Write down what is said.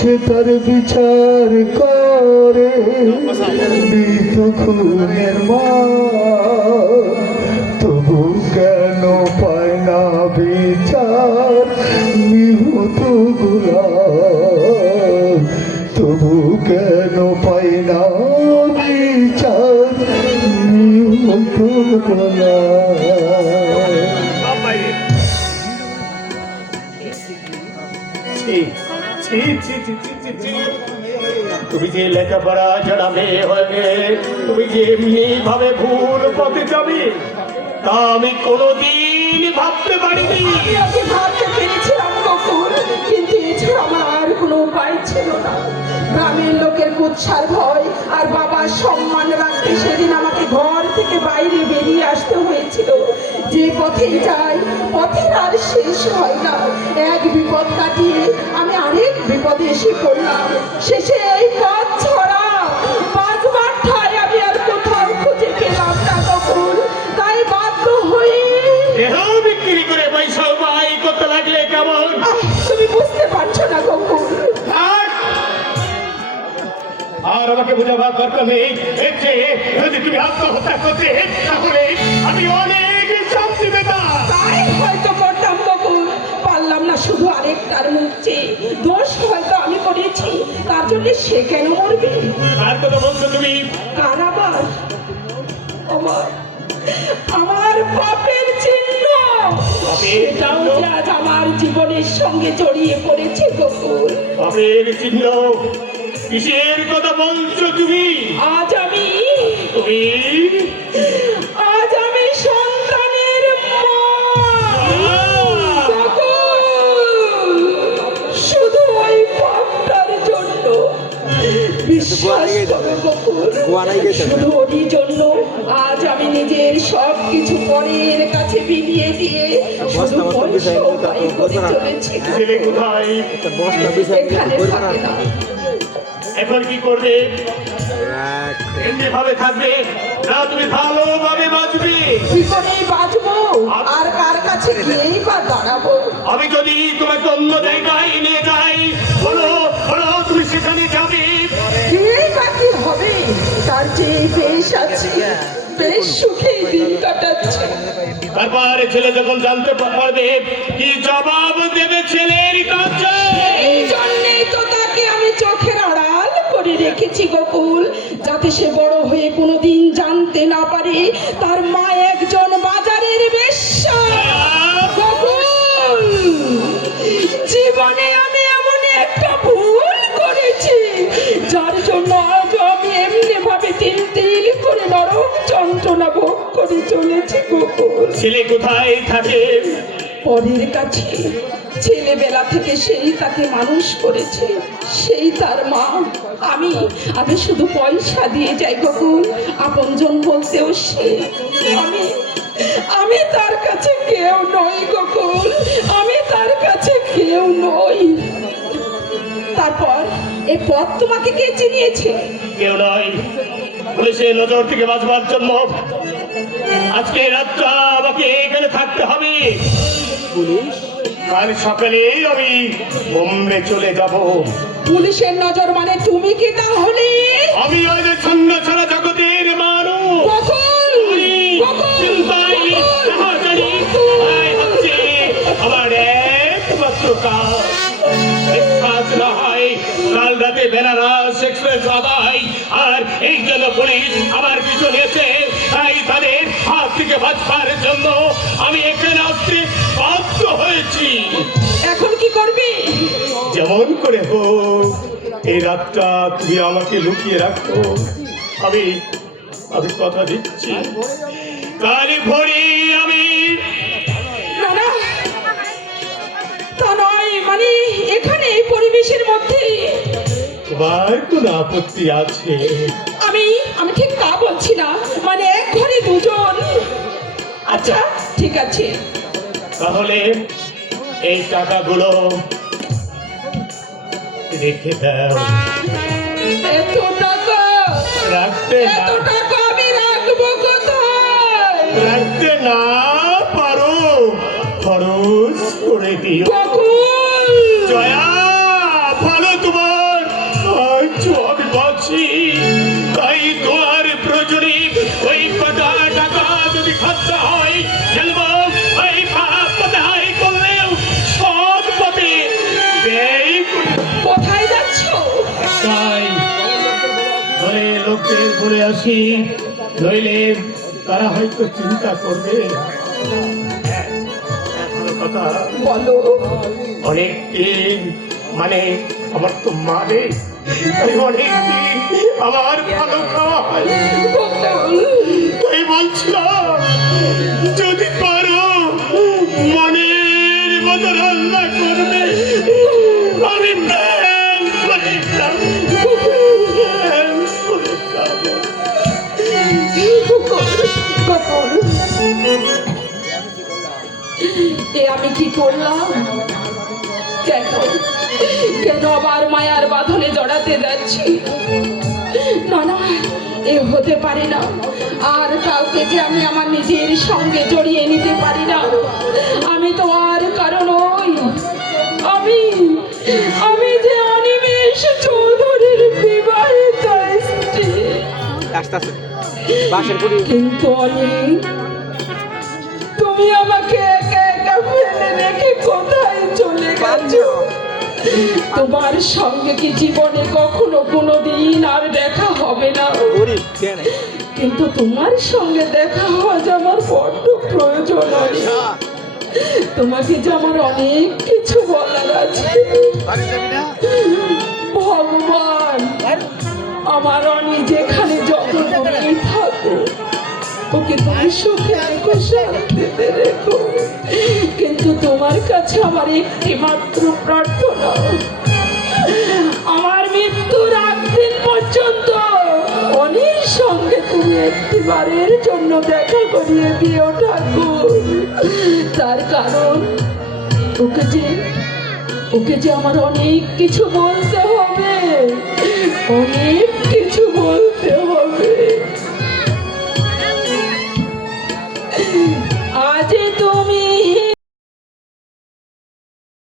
সে তার বিচার করে মৃত খুনের মা, তবু কেন পায় না বিচার নিহত গোলাম, তবু কেন পায় না বিচার নিহত গোলাম। তুমি যে লেখাপড়া জানা মেয়ে হয়ে তুমি যে এমনি ভাবে ভুল পথে যাবে তা আমি কোনোদিন ভাবতে পারিনি। আমি ভাবতে পেরেছিলাম কখন, কিন্তু এছাড়া আমার আর কোনো উপায় ছিল না। গ্রামের লোকের কুৎসার ভয় আর বাবার সম্মান রাখতে সেদিন আমাকে ঘর থেকে বাইরে বেরিয়ে আসতে হয়েছিল। যে পথে যাই পথের আর শেষ হয় না। এক বিপদ কাটিয়ে আমি আরেক বিপদে এসে পড়লাম। শেষে এই পথ ছড়া বাঁচবার ঠাঁই আমি আর কোথাও খুঁজে পেলাম না কখন। তাই বাধ্য হয়ে দেহ বিক্রি করে পয়সা উপায় করতে লাগলে কেমন? তুমি বুঝতে পারছো না কখন। আর আমাকে বোঝাবার দরকার নেই। যদি তুমি আত্মহত্যা করতে তাহলে আমি অনেক শান্তি পেতাম। তাই হয়তো করতাম কখন, পারলাম না শুধু আরেকটার মুক্তি। দোষ হয়তো আমি করেছি, তার জন্য সে কেন মরবে? আর কথা বলছো তুমি? কার আবার? আমার পাপের চিহ্ন, সেটাও যে আজ আমার জীবনের সঙ্গে জড়িয়ে পড়েছে গোকুল। পাপের চিহ্ন? কিসের কথা বলছো তুমি? আজ আমি সন্তানের মা। শুধু ওই পাপটার জন্য, বিশ্বাস করো গোকুল, শুধু ওরই জন্য আজ আমি নিজের সব কিছু পরের কাছে বিলিয়ে দিয়ে শুধু পয়সা উপায় করে চলেছি। ছেলে কোথায়? এখানে থাকে না। এখন কি করবে? এমনি ভাবে থাকবে না তুমি ভালোভাবে বাঁচবে? জীবনেই বাঁচবো আর কার কাছে গিয়েই বা দাঁড়াবো? আমি যদি তোমাকে অন্য জায়গায় নিয়ে যাই, বলো তুমি সেখানে যাবে? এই বা কি হবে? তার চেয়ে বেশ আছে, বেশ সুখে দিন কাটাচ্ছে। তারপর ছেলে যখন জানতে পারবে কি জবাব দেবে ছেলের কাছে? এই জন্যই তো তাকে আমি চোখের আড়াল করে রেখেছি গোকুল, যাতে সে বড় হয়ে কোনোদিন জানতে না পারে তার মা একজন বাজারের বেশ্যা। গোকুল, জীবনে আমি এমন একটা ভুল করেছি যার জন্য আজ আমি এমনি ভাবে তিল তিল করে নরক যন্ত্রণা ভোগ করে চলেছি গোকুল। ছেলে কোথায় থাকে? পরের কাছে। ছেলেবেলা থেকে সেই তাকে মানুষ করেছে, সেই তার মা। আমি শুধু পয়সা দিয়ে যাই গোকুল, আপনজন বলতেও সে। আমি তার কাছে কেউ নই গোকুল, আমি তার কাছে কেউ নই। তারপর এই পথ তোমাকে কে চিনিয়েছে? কেউ নয়। পুলিশের নজর থেকে বাঁচবার জন্য আজকে রাতটা আমাকে এখানে থাকতে হবে। কাল সকালে আমি বোম্বে চলে যাব। পুলিশের নজর মানে তুমি কি তাহলে? আমি ওই যে ছন্দ ছাড়া জগতের মানুষ। আমার একমাত্র কাজ না হয় কাল রাতে বেনারস এক্সপ্রেস আদায়, আর এই জন্য পুলিশ আমার পিছু নিয়েছে। তাই তাদের হাত থেকে বাঁচবার জন্য আমি এখানে আসতে বাধ্য হয়েছি। এখন কি করবি? যেমন করে হোক এই রাতটা তুমি আমাকে লুকিয়ে রাখো। আমি কথা দিচ্ছি কাল ভোরে আমি। না, তা নয়, মানে এখানে এই পরিবেশের মধ্যে। তোমার কোন আপত্তি আছে? আমি ঠিক তা বলছি না, মানে এক ঘরে দুজন। আচ্ছা ঠিক আছে, তাহলে এই টাকাগুলো রেখে দাও। এত টাকা আমি রাখবো কোথায়? রাখতে না পারো খরচ করে দিও। গোকুল, জয়া ভালো তোমার বলছি তাই তোমার প্রয়োজনে ওই কটা টাকা যদি খরচা হয় খেলবো ওই পাপ দায় করলেও সৎ পথে ব্যয় করবো। কোথায় যাচ্ছ? তাই ঘরে লোকদের বলে আসি, নইলে তারা হয়তো চিন্তা করবে। হ্যাঁ, এখনো কথা বলো। অনেক দিন মানে আমার তো মানে তাই অনেক দিন আমার ভালো খাওয়া হয়। বকুল, তাই বলছিলাম যদি পারো মনের মতো রান্না করবে আমি প্রেম করে খাবো। প্রেম করে খাবো। বকুল, এ আমি কি করলাম? কেন কেন আবার মায়ার বাঁধনে জড়াতে যাচ্ছি? না না, এ হতে পারে না। আর কাউকে যে আমি আমার নিজের সঙ্গে জড়িয়ে নিতে পারি না। আমি তো আর কারণ নই। আমি আমি যে অনিমেষ চৌধুরীর বিবাহিত স্ত্রী। কিন্তু অনিক, তুমি আমাকে একা একা ফেলে রেখে কোথায় চলে গেছো? তোমার সঙ্গে কি জীবনে কখনো কোনোদিন আর দেখা হবে না? কিন্তু তোমার সঙ্গে দেখা হওয়া যে আমার বড্ড প্রয়োজন। তোমাকে যে আমার অনেক কিছু বলার আছে। ভগবান, আমার অনি যেখানে যত দূরেই থাকো, ওকে তুমি সুখে রেখো, শান্তিতে রেখো। কিন্তু তোমার কাছে আমার একটি মাত্র প্রার্থনা, আমার মৃত্যুর আগ দিন পর্যন্ত অনির সঙ্গে তুমি একটিবারের জন্য দেখা করিয়ে দিও ঠাকুর। তার কারণ ওকে যে আমার অনেক কিছু বলতে হবে, অনেক কিছু